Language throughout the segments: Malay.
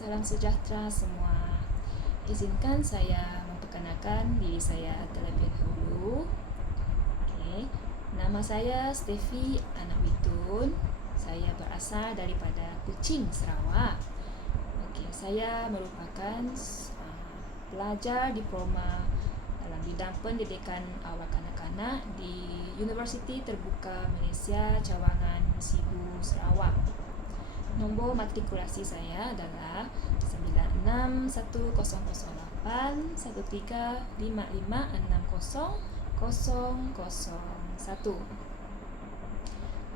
Salam sejahtera semua. Izinkan saya memperkenalkan diri saya terlebih dahulu. Nama saya Stefi Anak Witun. Saya berasal daripada Kuching, Sarawak. Saya merupakan pelajar diploma dalam bidang pendidikan awal kanak-kanak di Universiti Terbuka Malaysia Cawangan Sibu, Sarawak. Nombor matrikulasi saya adalah 96111355600001.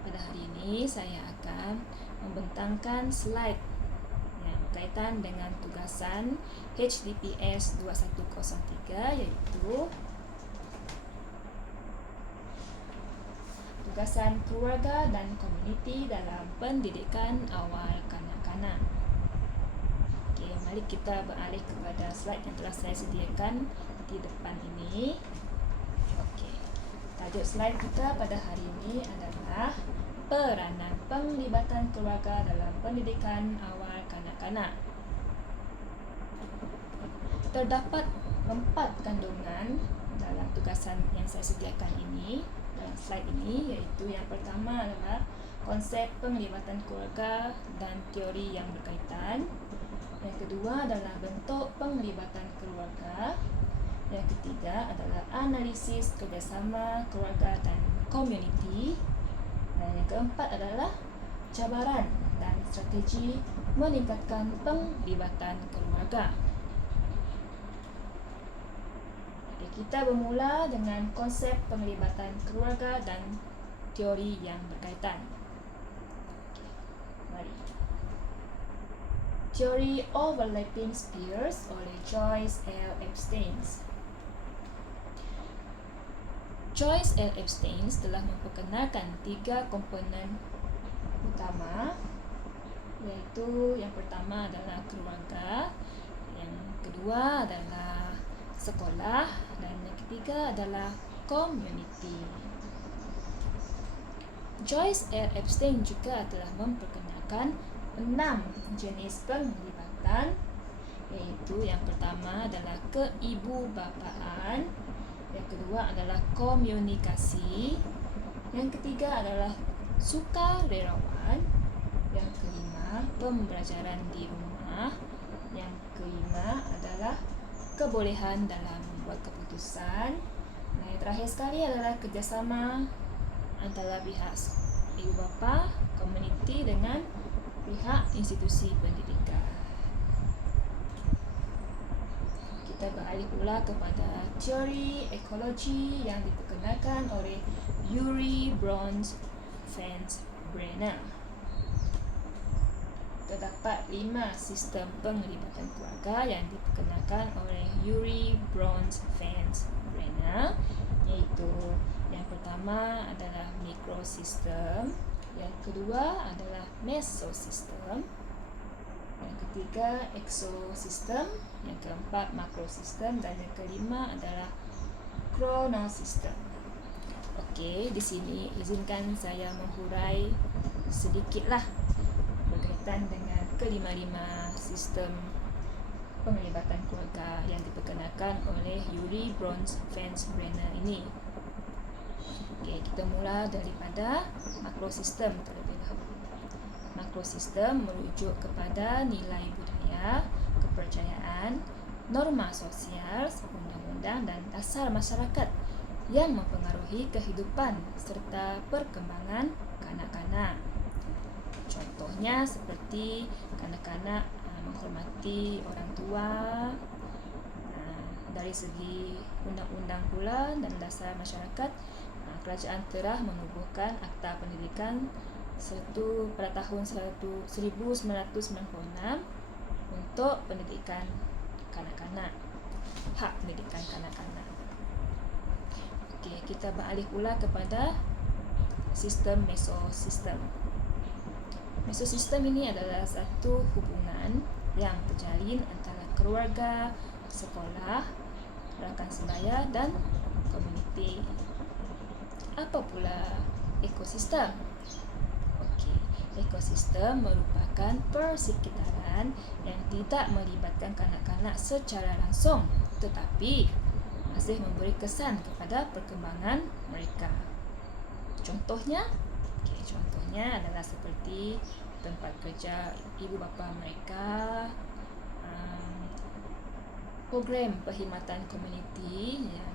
Pada hari ini saya akan membentangkan slide yang berkaitan dengan tugasan HDPS 2103, iaitu tugasan keluarga dan komuniti dalam pendidikan awal kanak-kanak. Mari kita beralih kepada slide yang telah saya sediakan di depan ini. Tajuk slide kita pada hari ini adalah peranan penglibatan keluarga dalam pendidikan awal kanak-kanak. Terdapat 4 kandungan dalam tugasan yang saya sediakan ini dalam slide ini, iaitu yang pertama adalah konsep penglibatan keluarga dan teori yang berkaitan. Yang kedua adalah bentuk penglibatan keluarga. Yang ketiga adalah analisis kerjasama keluarga dan komuniti. Dan yang keempat adalah cabaran dan strategi meningkatkan penglibatan keluarga. Kita bermula dengan konsep penglibatan keluarga dan teori yang berkaitan. Mari. Teori Overlapping Spheres oleh Joyce L. Epstein. Joyce L. Epstein telah memperkenalkan 3 komponen utama, iaitu yang pertama adalah keluarga, yang kedua adalah sekolah, dan yang ketiga adalah komuniti. Joyce L. Epstein juga telah memperkenalkan 6 jenis penglibatan, iaitu yang pertama adalah keibubapaan, yang kedua adalah komunikasi, yang ketiga adalah sukarelawan, yang kelima pembelajaran di rumah, yang kelima adalah kebolehan dalam membuat keputusan, dan yang terakhir sekali adalah kerjasama antara pihak ibu bapa, komuniti dengan pihak institusi pendidikan. Kita beralih pula kepada teori ekologi yang diperkenalkan oleh Urie Bronfenbrenner. Terdapat 5 sistem penglibatan keluarga yang diperkenalkan oleh Urie Bronfenbrenner, iaitu yang pertama adalah mikrosistem, yang kedua adalah mesosistem, yang ketiga exosistem, yang keempat makrosistem, dan yang kelima adalah kronosistem. Di sini izinkan saya menghurai sedikitlah berkaitan dengan kelima-lima sistem penglibatan keluarga yang diperkenalkan oleh Urie Bronfenbrenner ini. Kita mula daripada makrosistem terlebih dahulu. Makrosistem merujuk kepada nilai budaya, kepercayaan, norma sosial, undang-undang dan dasar masyarakat yang mempengaruhi kehidupan serta perkembangan kanak-kanak. Contohnya seperti kanak-kanak menghormati orang tua. Dari segi undang-undang pula dan dasar masyarakat, kerajaan telah menubuhkan Akta Pendidikan pada tahun 1996 untuk pendidikan kanak-kanak, hak pendidikan kanak-kanak. Kita beralih pula kepada sistem mesosistem. Mesosistem ini adalah satu hubungan yang terjalin antara keluarga, sekolah, rakan sebaya dan komuniti. Apa pula ekosistem? Ekosistem merupakan persekitaran yang tidak melibatkan kanak-kanak secara langsung tetapi masih memberi kesan kepada perkembangan mereka. Contohnya adalah seperti tempat kerja ibu bapa mereka, program perkhidmatan komuniti yang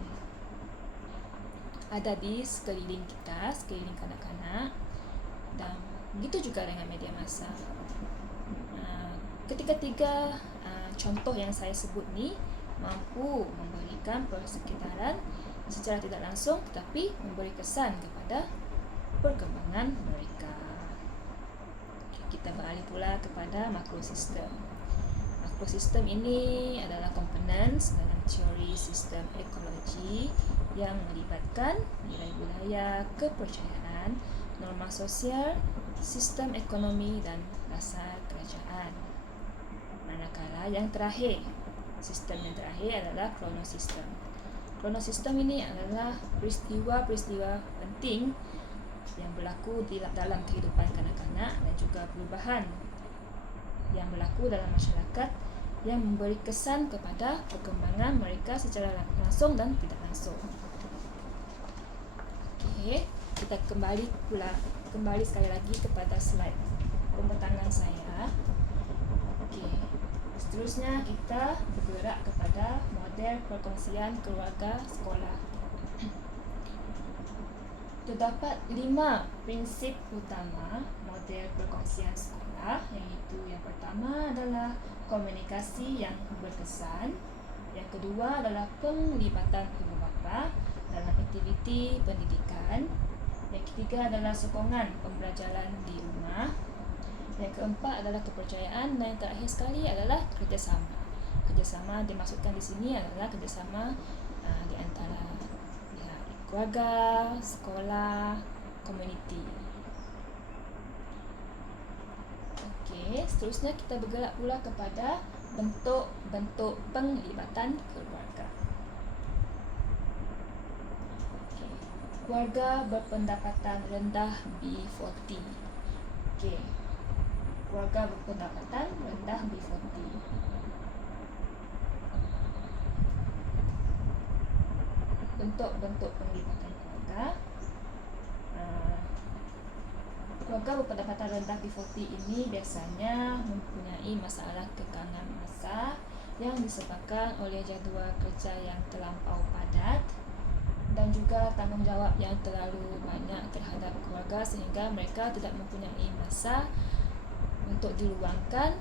ada di sekeliling kita, sekeliling kanak-kanak, dan begitu juga dengan media massa. Ketiga-tiga contoh yang saya sebut ni mampu memberikan persekitaran secara tidak langsung tetapi memberi kesan kepada perkembangan mereka. Kita beralih pula kepada makrosistem. Makrosistem ini adalah komponen dalam teori sistem ekologi yang melibatkan nilai budaya, kepercayaan, norma sosial, sistem ekonomi dan dasar kerajaan. Manakala sistem yang terakhir adalah kronosistem. Kronosistem ini adalah peristiwa-peristiwa penting yang berlaku dalam kehidupan kanak-kanak dan juga perubahan yang berlaku dalam masyarakat yang memberi kesan kepada perkembangan mereka secara langsung dan tidak langsung. Okey, kita kembali sekali lagi kepada slide pembentangan saya. Okey, seterusnya kita bergerak kepada model perkongsian keluarga sekolah. Terdapat 5 prinsip utama model perkongsian sekolah, iaitu yang pertama adalah komunikasi yang berkesan, yang kedua adalah penglibatan ibu bapa dalam aktiviti pendidikan, yang ketiga adalah sokongan pembelajaran di rumah, yang keempat adalah kepercayaan, dan yang terakhir sekali adalah kerjasama. Kerjasama dimaksudkan di sini adalah kerjasama di antara keluarga, sekolah, komuniti. Okey, seterusnya kita bergerak pula kepada bentuk-bentuk penglibatan keluarga. Okey, keluarga berpendapatan rendah B40. Okey, keluarga berpendapatan rendah B40. Bentuk-bentuk penglibatan keluarga. Keluarga berpendapatan rendah B40 ini biasanya mempunyai masalah kekangan masa yang disebabkan oleh jadual kerja yang terlampau padat dan juga tanggungjawab yang terlalu banyak terhadap keluarga sehingga mereka tidak mempunyai masa untuk diluangkan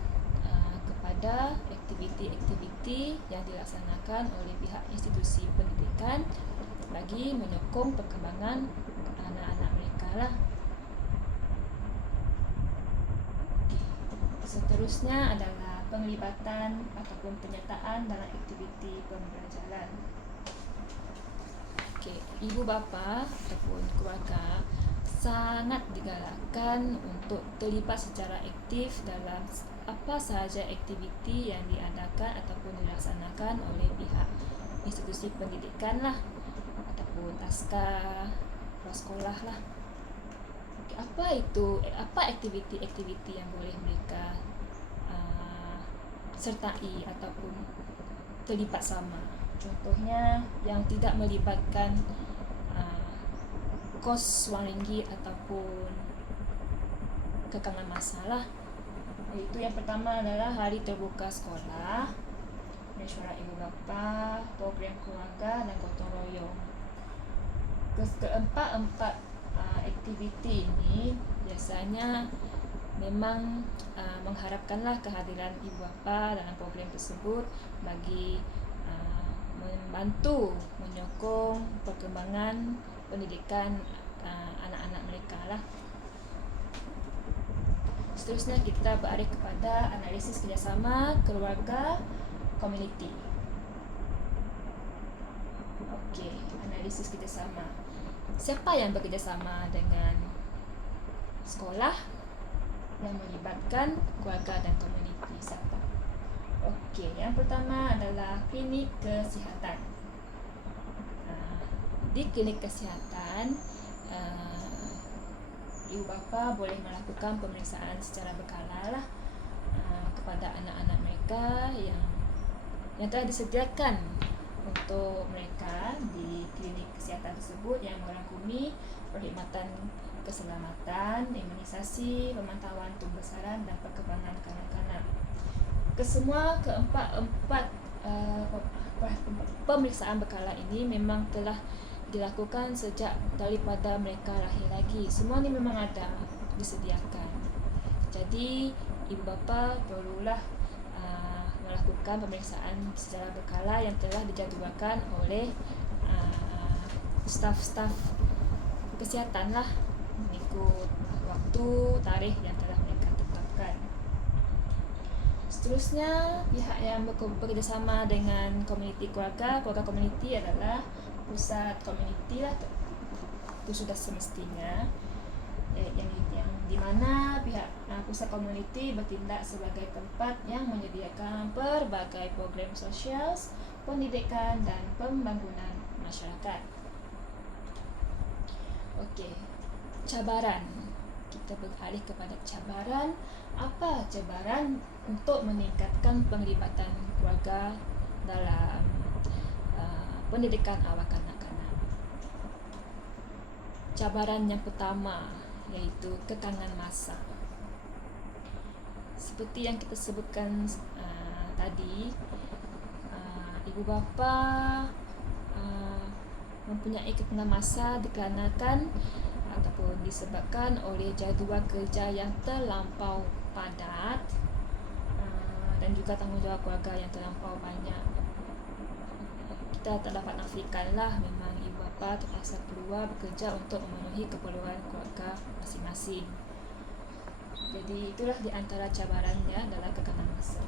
kepada aktiviti-aktiviti yang dilaksanakan oleh pihak institusi pendidikan bagi menyokong perkembangan anak-anak mereka lah. Seterusnya adalah penglibatan ataupun penyertaan dalam aktiviti pembelajaran. Ibu bapa ataupun keluarga sangat digalakkan untuk terlibat secara aktif dalam apa sahaja aktiviti yang diadakan ataupun dilaksanakan oleh pihak institusi pendidikan lah ataupun askar prasekolah lah. Apa aktiviti-aktiviti yang boleh mereka sertai ataupun terlibat sama? Contohnya yang tidak melibatkan kos RM1 ataupun kekangan masa lah. Iaitu yang pertama adalah hari terbuka sekolah, mesyuarat ibu bapa, program keluarga dan gotong royong. Keempat aktiviti ini biasanya memang mengharapkanlah kehadiran ibu bapa dalam program tersebut bagi membantu menyokong perkembangan pendidikan anak-anak mereka lah. Seterusnya kita beralih kepada analisis kerjasama keluarga komuniti. Okey, analisis kerjasama. Siapa yang bekerjasama dengan sekolah yang melibatkan keluarga dan komuniti? Siapa? Okey, yang pertama adalah klinik kesihatan. Di klinik kesihatan ibu bapa boleh melakukan pemeriksaan secara berkala lah kepada anak-anak mereka yang telah disediakan untuk mereka di klinik kesihatan tersebut, yang merangkumi perkhidmatan keselamatan, imunisasi, pemantauan tumbuh-besaran dan perkembangan kanak-kanak. Kesemua keempat pemeriksaan berkala ini memang telah dilakukan sejak daripada mereka lahir lagi. Semua ni memang ada disediakan. Jadi ibu bapa perlulah melakukan pemeriksaan secara berkala yang telah dijadualkan oleh staf-staf kesihatan lah, mengikut waktu, tarikh yang telah mereka tetapkan. Seterusnya, pihak yang bekerjasama dengan komuniti keluarga komuniti adalah pusat komuniti lah. Itu sudah semestinya, yang di mana pihak pusat komuniti bertindak sebagai tempat yang menyediakan pelbagai program sosial, pendidikan dan pembangunan masyarakat. Okey, cabaran. Kita beralih kepada cabaran. Apa cabaran untuk meningkatkan penglibatan keluarga dalam pendidikan awak kanak-kanak? Cabaran yang pertama iaitu kekangan masa. Seperti yang kita sebutkan tadi, ibu bapa mempunyai kekangan masa dikarenakan ataupun disebabkan oleh jadual kerja yang terlampau padat dan juga tanggungjawab keluarga yang terlampau banyak. Kita tak dapat nafikanlah, memang ibu bapa terpaksa keluar bekerja untuk memenuhi keperluan keluarga masing-masing. Jadi itulah di antara cabarannya adalah kekangan masa.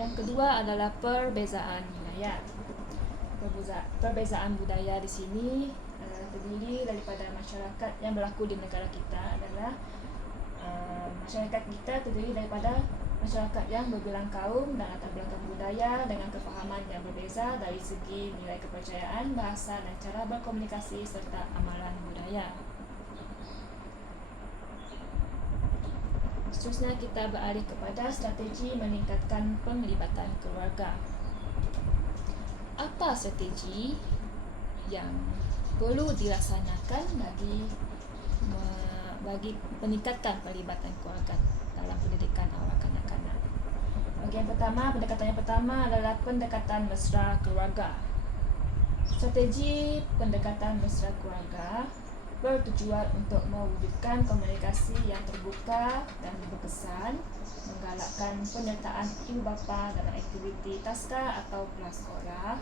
Yang kedua adalah perbezaan budaya. Perbezaan budaya di sini terdiri daripada masyarakat yang berlaku di negara kita adalah masyarakat kita terdiri daripada masyarakat yang berbilang kaum dan latar belakang budaya dengan kefahaman yang berbeza dari segi nilai kepercayaan, bahasa dan cara berkomunikasi serta amalan budaya. Seterusnya kita beralih kepada strategi meningkatkan penglibatan keluarga. Apa strategi yang perlu dilaksanakan bagi meningkatkan pelibatan keluarga dalam pendidikan awak kanak-kanak? Pendekatan yang pertama adalah pendekatan mesra keluarga. Strategi pendekatan mesra keluarga bertujuan untuk mewujudkan komunikasi yang terbuka dan berkesan, menggalakkan penyertaan ibu bapa dalam aktiviti taska atau prasekolah,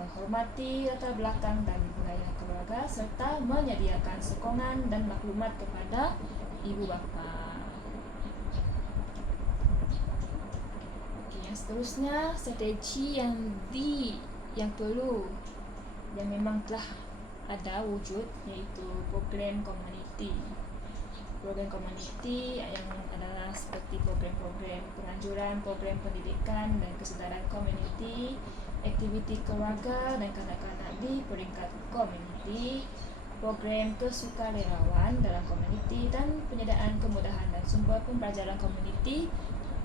menghormati latar belakang dan budaya keluarga serta menyediakan sokongan dan maklumat kepada ibu bapa. Yang seterusnya, strategi yang perlu, yang memang telah ada wujud, iaitu program komuniti. Program komuniti yang adalah seperti program-program penganjuran, program pendidikan dan kesedaran komuniti, aktiviti keluarga dan kanak-kanak di peringkat komuniti, program kesukarelawan dalam komuniti dan penyediaan kemudahan dan sumber pembelajaran komuniti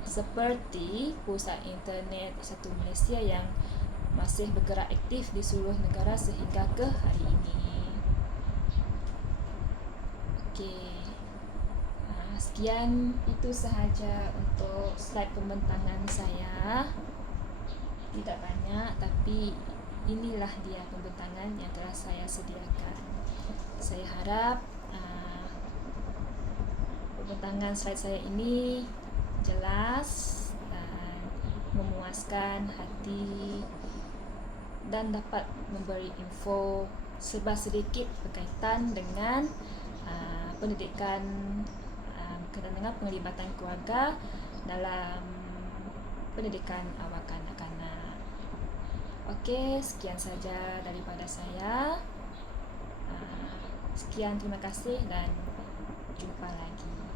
seperti pusat internet Satu Malaysia yang masih bergerak aktif di seluruh negara sehingga ke hari ini. Okey, sekian itu sahaja untuk slide pembentangan saya. Tidak banyak, tapi inilah dia pembentangan yang telah saya sediakan. Saya harap pembentangan slide saya ini jelas dan memuaskan hati dan dapat memberi info serba sedikit berkaitan dengan pendidikan berkaitan dengan penglibatan keluarga dalam pendidikan awak kanak-kanak. Okey, sekian saja daripada saya. Sekian, terima kasih dan jumpa lagi.